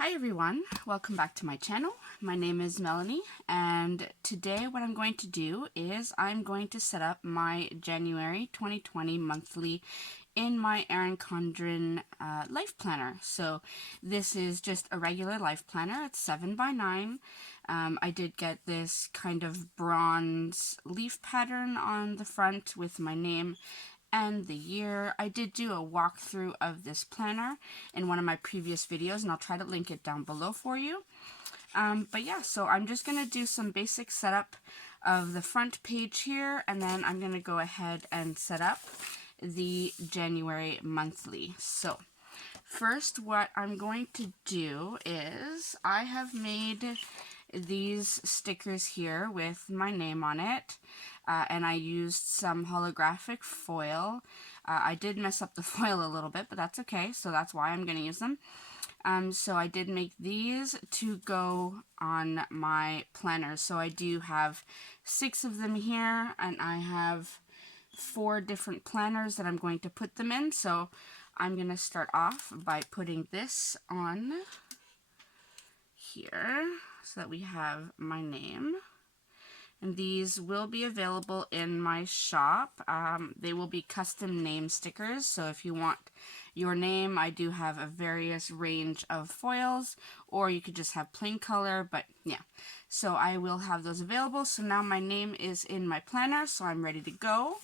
Hi everyone, welcome back to my channel. My name is Melanie, and today what I'm going to do is I'm going to set up my January 2020 monthly in my Erin Condren LifePlanner. So this is just a regular life planner. It's 7x9. I did get this kind of bronze leaf pattern on the front with my name and the year. I did do a walkthrough of this planner in one of my previous videos, and I'll try to link it down below for you. But yeah, so I'm just going to do some basic setup of the front page here, and then I'm going to go ahead and set up the January monthly. So first, what I'm going to do is I have made these stickers here with my name on it, and I used some holographic foil. I did mess up the foil a little bit, but that's okay, so that's why I'm going to use them. So I did make these to go on my planners. So I do have 6 of them here, and I have 4 different planners that I'm going to put them in. So I'm going to start off by putting this on here so that we have my name. And these will be available in my shop. They will be custom name stickers, so if you want your name, I do have a various range of foils, or you could just have plain color, but yeah. So I will have those available. So now my name is in my planner, so I'm ready to go.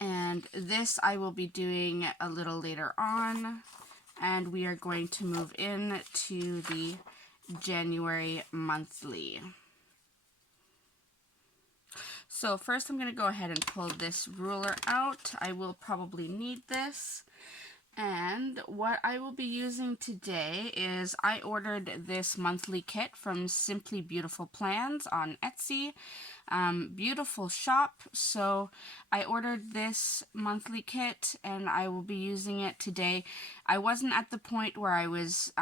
And this I will be doing a little later on, and we are going to move in to the January monthly. So first I'm going to go ahead and pull this ruler out. I will probably need this. And what I will be using today is I ordered this monthly kit from Simply Beautiful Plans on Etsy. Beautiful shop. So I ordered this monthly kit and I will be using it today. I wasn't at the point where I was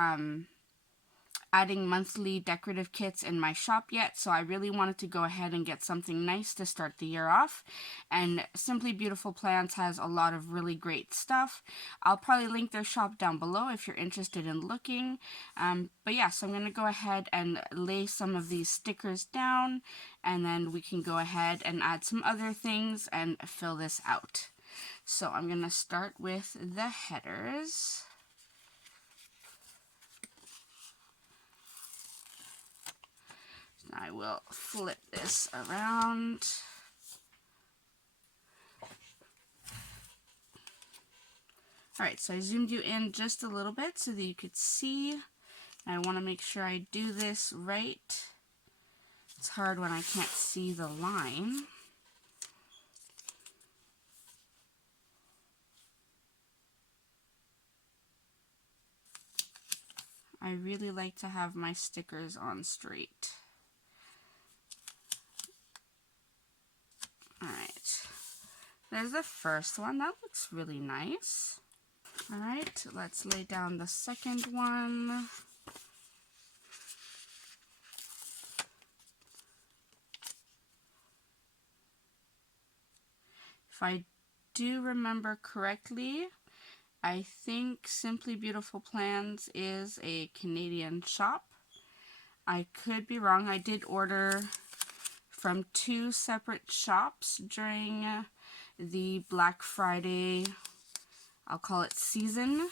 adding monthly decorative kits in my shop yet, so I really wanted to go ahead and get something nice to start the year off, and Simply Beautiful Plants has a lot of really great stuff. I'll probably link their shop down below if you're interested in looking, but yeah, so I'm going to go ahead and lay some of these stickers down, and then we can go ahead and add some other things and fill this out. So I'm going to start with the headers. I will flip this around. Alright, so I zoomed you in just a little bit so that you could see. I want to make sure I do this right. It's hard when I can't see the line. I really like to have my stickers on straight. Alright, there's the first one. That looks really nice. Alright, let's lay down the second one. If I do remember correctly, I think Simply Beautiful Plans is a Canadian shop. I could be wrong. I did order from 2 separate shops during the Black Friday, I'll call it season.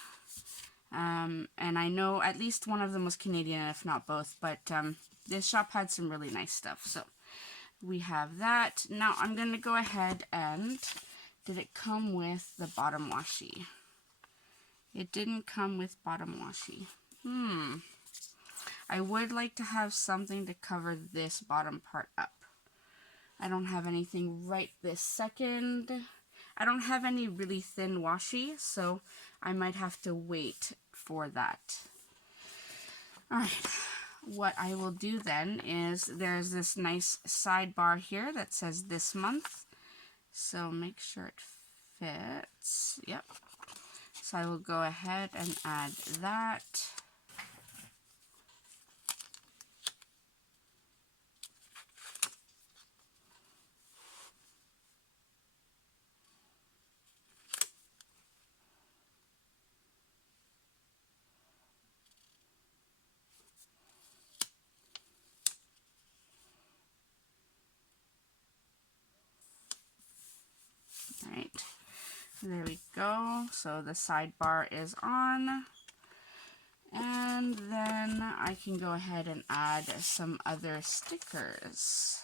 And I know at least one of them was Canadian, if not both, but this shop had some really nice stuff. So we have that. Now I'm going to go ahead and, did it come with the bottom washi? It didn't come with bottom washi. I would like to have something to cover this bottom part up. I don't have anything right this second. I don't have any really thin washi, so I might have to wait for that. Alright, what I will do then is there's this nice sidebar here that says this month. So make sure it fits. Yep. So I will go ahead and add that. Alright, there we go. So the sidebar is on. And then I can go ahead and add some other stickers.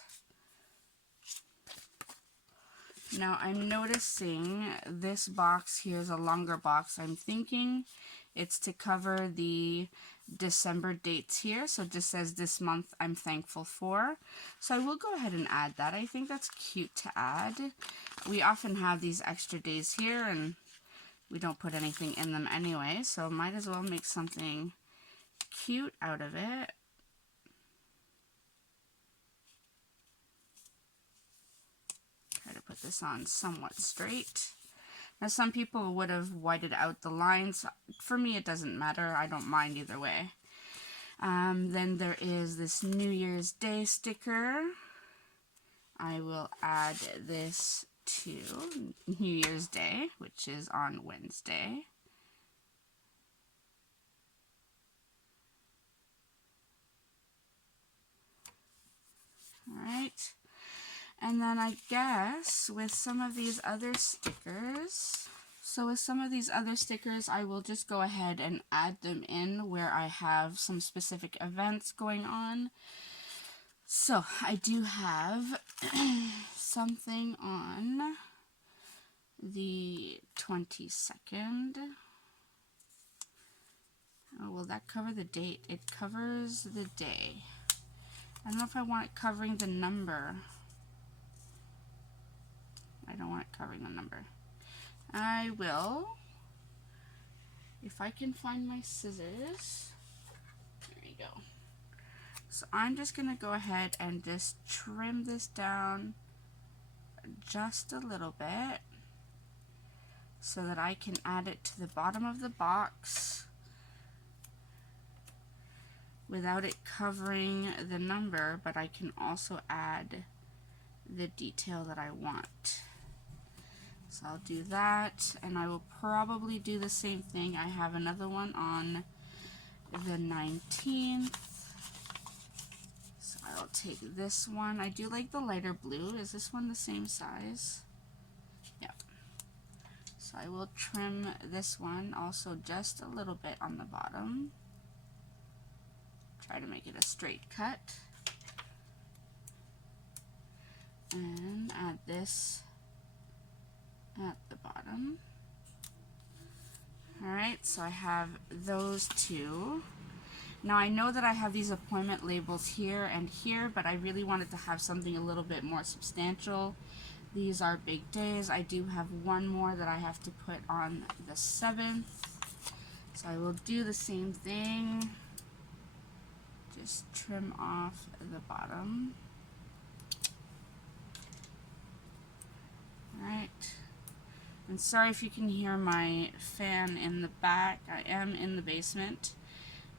Now I'm noticing this box here is a longer box. I'm thinking it's to cover the December dates here. So it just says this month I'm thankful for. So I will go ahead and add that. I think that's cute to add. We often have these extra days here and we don't put anything in them anyway. So might as well make something cute out of it. Try to put this on somewhat straight. Now some people would have whited out the lines. For me it doesn't matter. I don't mind either way. Then there is this New Year's Day sticker. I will add this to New Year's Day, which is on Wednesday. Alright. And then I guess with some of these other stickers, I will just go ahead and add them in where I have some specific events going on. So I do have something on the 22nd. Oh, will that cover the date? It covers the day. I don't know if I want it covering the number. I don't want it covering the number. I will, if I can find my scissors. There you go. So I'm just going to go ahead and just trim this down just a little bit so that I can add it to the bottom of the box without it covering the number, but I can also add the detail that I want. So I'll do that, and I will probably do the same thing. I have another one on the 19th. So I'll take this one. I do like the lighter blue. Is this one the same size? Yep. So I will trim this one also just a little bit on the bottom. Try to make it a straight cut. And add this at the bottom. Alright, so I have those two. Now I know that I have these appointment labels here and here, but I really wanted to have something a little bit more substantial. These are big days. I do have one more that I have to put on the 7th. So I will do the same thing. Just trim off the bottom. Alright. And sorry if you can hear my fan in the back. I am in the basement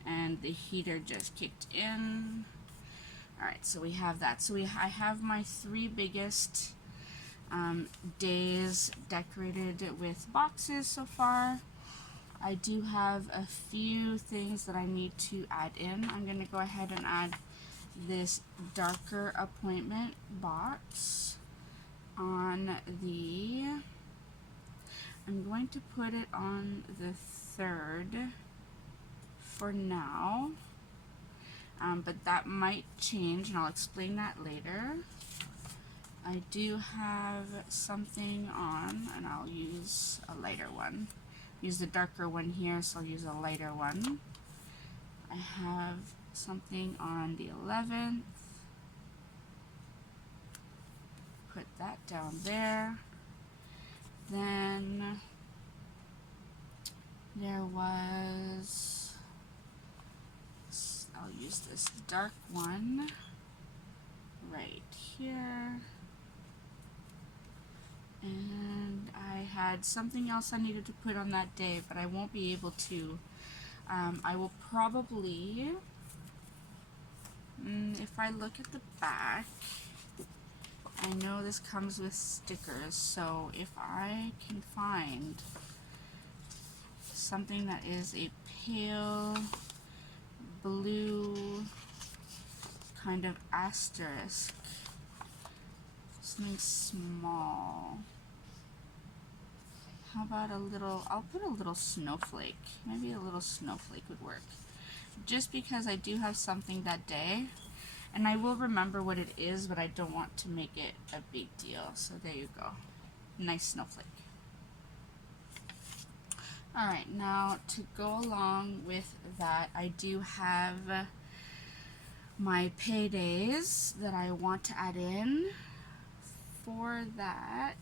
and the heater just kicked in. Alright, so we have that. So I have my three biggest days decorated with boxes so far. I do have a few things that I need to add in. I'm going to go ahead and add this darker appointment box on the, I'm going to put it on the 3rd for now, but that might change and I'll explain that later. I do have something on, and I'll use a lighter one. Use the darker one here, so I'll use a lighter one. I have something on the 11th. Put that down there. Then there was, I'll use this dark one right here. And I had something else I needed to put on that day, but I won't be able to. I will probably, if I look at the back, I know this comes with stickers, so if I can find something that is a pale blue kind of asterisk, something small. How about I'll put a little snowflake. Maybe a little snowflake would work. Just because I do have something that day, and I will remember what it is, but I don't want to make it a big deal. So there you go. Nice snowflake. Alright, now to go along with that, I do have my paydays that I want to add in. For that,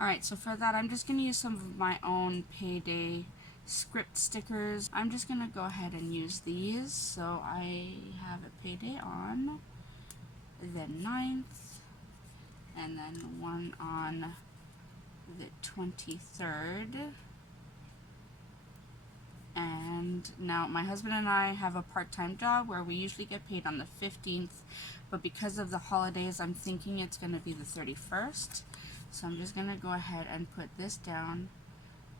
alright, so for that I'm just going to use some of my own payday script stickers. I'm just going to go ahead and use these. So I have a payday on the 9th, and then one on the 23rd. And now my husband and I have a part-time job where we usually get paid on the 15th, but because of the holidays I'm thinking it's going to be the 31st. So I'm just going to go ahead and put this down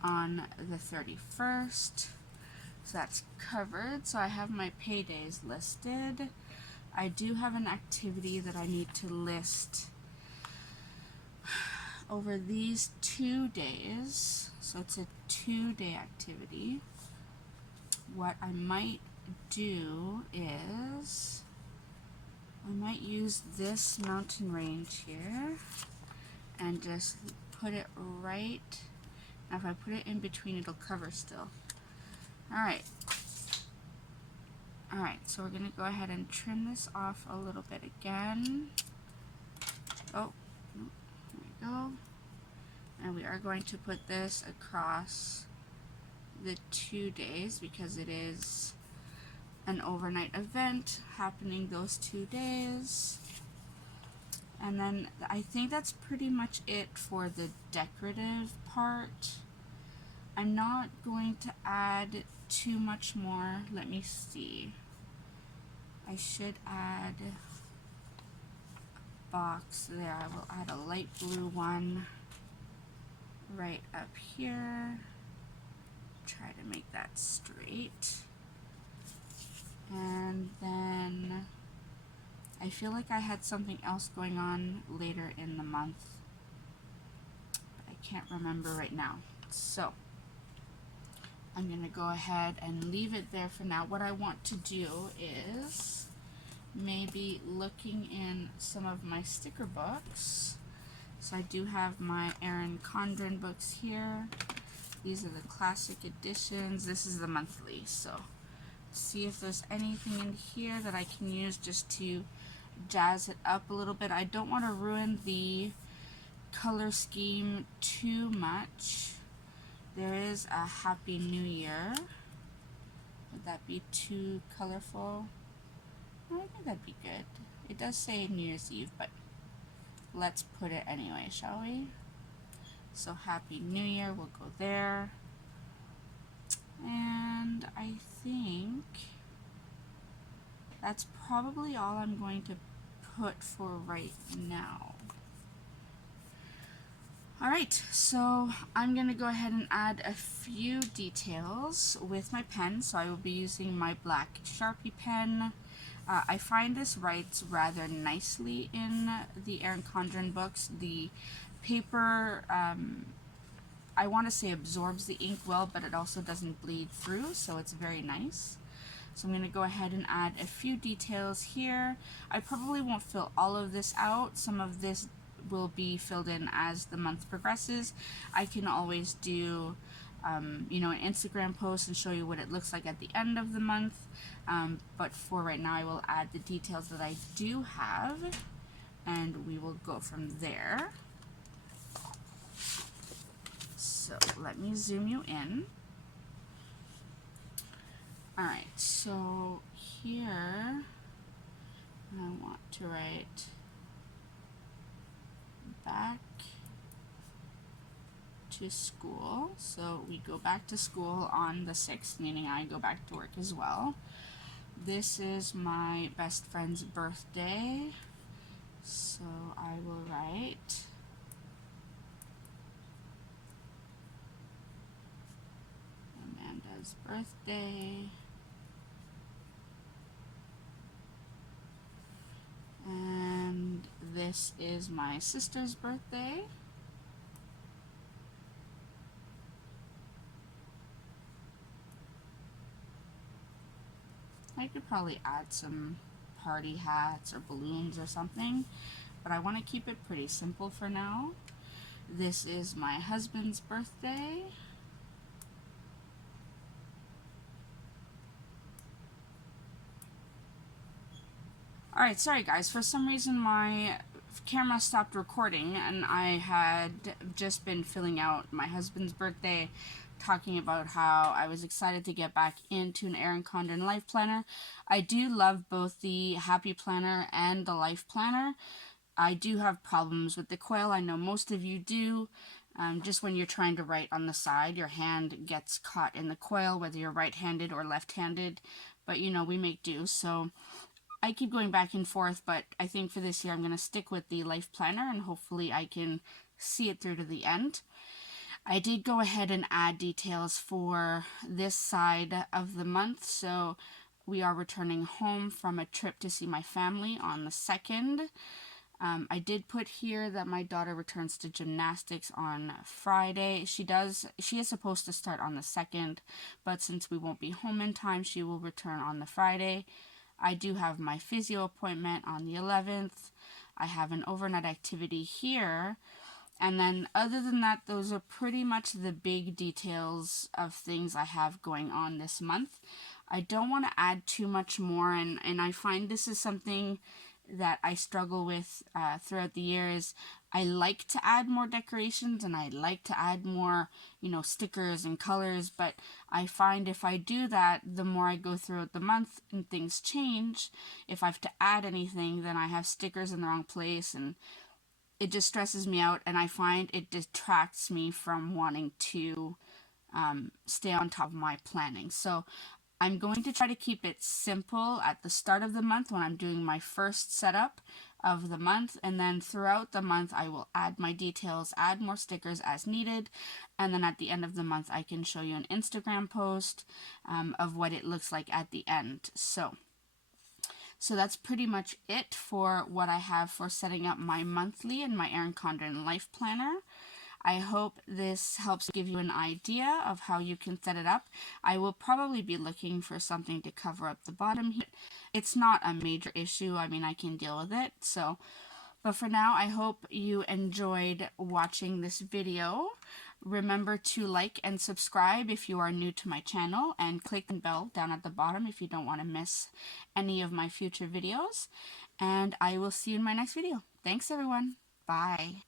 on the 31st. So that's covered. So I have my paydays listed. I do have an activity that I need to list over these 2 days. So it's a 2-day activity. What I might do is I might use this mountain range here and just put it right. Now if I put it in between, it'll cover still. Alright, so we're going to go ahead and trim this off a little bit again. Oh, there we go. And we are going to put this across the 2 days because it is an overnight event happening those 2 days. And then I think that's pretty much it for the decorative part. I'm not going to add too much more. Let me see. I should add a box there. I will add a light blue one right up here. Try to make that straight. And then I feel like I had something else going on later in the month, but I can't remember right now. So I'm going to go ahead and leave it there for now. What I want to do is maybe looking in some of my sticker books. So I do have my Erin Condren books here. These are the classic editions. This is the monthly. So see if there's anything in here that I can use just to jazz it up a little bit. I don't want to ruin the color scheme too much. There is a Happy New Year. Would that be too colorful? I think that'd be good. It does say New Year's Eve, but let's put it anyway, shall we? So Happy New Year, we'll go there. And I think that's probably all I'm going to put for right now. Alright, so I'm going to go ahead and add a few details with my pen. So I will be using my black Sharpie pen. I find this writes rather nicely in the Erin Condren books. The paper, I want to say absorbs the ink well, but it also doesn't bleed through, so it's very nice. So I'm going to go ahead and add a few details here. I probably won't fill all of this out. Some of this will be filled in as the month progresses. I can always do you know, an Instagram post and show you what it looks like at the end of the month. But for right now, I will add the details that I do have, and we will go from there. So let me zoom you in. Alright, so here I want to write back to school. So we go back to school on the 6th, meaning I go back to work as well. This is my best friend's birthday, so I will write Amanda's birthday, and this is my sister's birthday. could probably add some party hats or balloons or something, but I want to keep it pretty simple for now. This is my husband's birthday. Alright, sorry guys, for some reason my camera stopped recording and I had just been filling out my husband's birthday, talking about how I was excited to get back into an Erin Condren LifePlanner. I do love both the Happy Planner and the Life Planner. I do have problems with the quill. I know most of you do. Just when you're trying to write on the side, your hand gets caught in the quill, whether you're right-handed or left-handed. But you know, we make do. So I keep going back and forth, but I think for this year I'm going to stick with the Life Planner and hopefully I can see it through to the end. I did go ahead and add details for this side of the month, so we are returning home from a trip to see my family on the 2nd. I did put here that my daughter returns to gymnastics on Friday. She is supposed to start on the 2nd, but since we won't be home in time, she will return on the Friday. I do have my physio appointment on the 11th. I have an overnight activity here. And then other than that, those are pretty much the big details of things I have going on this month. I don't want to add too much more, and I find this is something that I struggle with throughout the years. I like to add more decorations and I like to add more, you know, stickers and colors, but I find if I do that, the more I go throughout the month and things change, if I have to add anything, then I have stickers in the wrong place and it just stresses me out, and I find it detracts me from wanting to stay on top of my planning. So I'm going to try to keep it simple at the start of the month when I'm doing my first setup of the month, and then throughout the month I will add my details, add more stickers as needed, and then at the end of the month I can show you an Instagram post of what it looks like at the end. So that's pretty much it for what I have for setting up my monthly and my Erin Condren Life Planner. I hope this helps give you an idea of how you can set it up. I will probably be looking for something to cover up the bottom here. It's not a major issue. I mean, I can deal with it. But for now, I hope you enjoyed watching this video. Remember to like and subscribe if you are new to my channel, and click the bell down at the bottom if you don't want to miss any of my future videos. And I will see you in my next video. Thanks everyone. Bye.